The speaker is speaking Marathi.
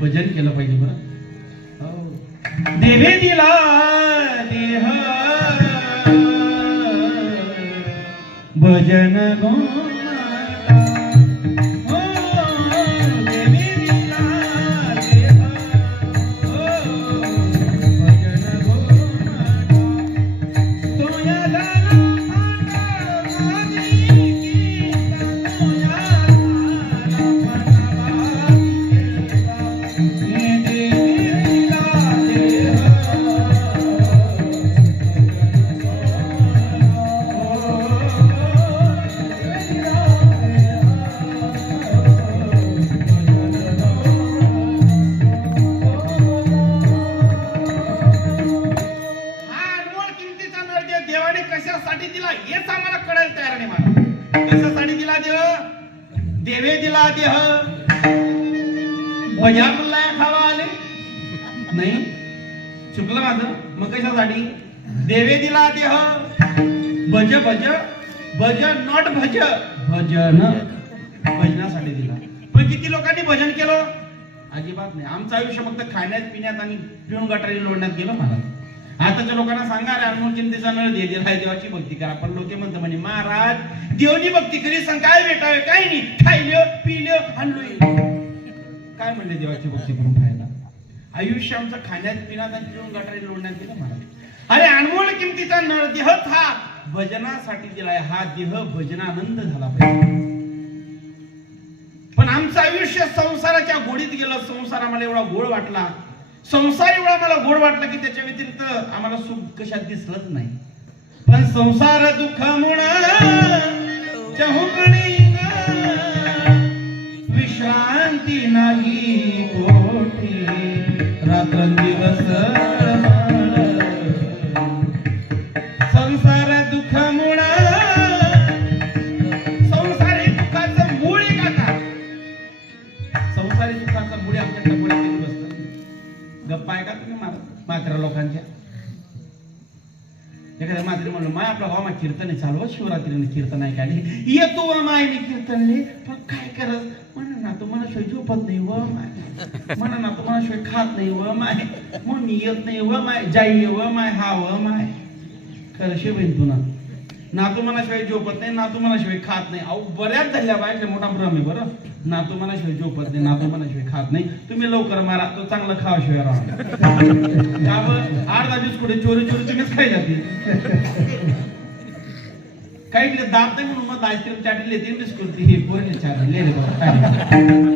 भजन केलं पाहिजे बरं. देवे दिला देह भजन गो कशासाठी दिला हेच आम्हाला कळायला तयार नाही. मला कशासाठी दिला देव? देवे दिला देह भजा म्हणलाय खावा आले नाही, चुकलं माझं. मग कशासाठी? देवे दिला देह भज भज भज नॉट भज भजन, भजनासाठी दिला. पण किती लोकांनी भजन केलं? अजिबात नाही. आमचं आयुष्य फक्त खाण्यात पिण्यात आणि पिऊन गटारी लोडण्यात गेलं. मला आताच्या लोकांना सांगा रे अनमोल किमतीचा नळ दे, देवाची भक्ती करा. पण लोक म्हणतात म्हणे महाराज देवनी भक्ती करी सांग काय भेटावे? काय नाही, खायलं पिलं आणलोय. काय म्हणले देवाची भक्ती करून खायला? आयुष्य आमचं खाण्यात पिण्यात आणि पिऊन गटारी लोडण्यात गेलं महाराज. अरे अनमोल किमतीचा नळ देहच हा भजनासाठी दिलाय. हा देह भजनानंद झाला पाहिजे. पण आमचं आयुष्य संसाराच्या गोडीत गेलं. संसार आम्हाला एवढा गोड वाटला, संसार एवढा मला गोड वाटला की त्याच्या व्यतिरिक्त आम्हाला सुख कशात दिसलंच नाही. पण संसार दुःख विश्रांती नाही कोठी रात्रंदिवस. संसार दुःख संसारी दुःखाचं मूळ आहे काका. संसारी दुःखाचं मूळ आमच्याकडे मूळ गप्पा आहे का तुम्ही मात्र लोकांच्या? एखाद्या मात्री म्हणलं माय आपला गावात कीर्तन आहे चालू, शिवरात्रीने कीर्तन आहे काय येतो व माय मी कीर्तनले. पण काय करत म्हणा ना तो मला शिवाय झोपत नाही व माय, म्हणा ना तो मला शिवाय खात नाही व माय, मग मी येत नाही व माय, जाई व माय, हा व माय. खरं शिवाय तू ना तू मला शिवाय झोपत नाही, ना तू मला शिवाय खात नाही. अहो बऱ्याच झाल्या बाय, मोठा भ्रम आहे बरं. ना तू मला शिवाय झोपत नाही, ना तू मला शिवाय खात नाही. तुम्ही लवकर मारा तो चांगलं खावा शिवाय राहा. 8-10 कुठे चोरी चोरी तुम्हीच खाई जाते. काही दाब नाही म्हणून मग आईस्क्रीम चाटली बिस्कुट ही पोरली चाटली.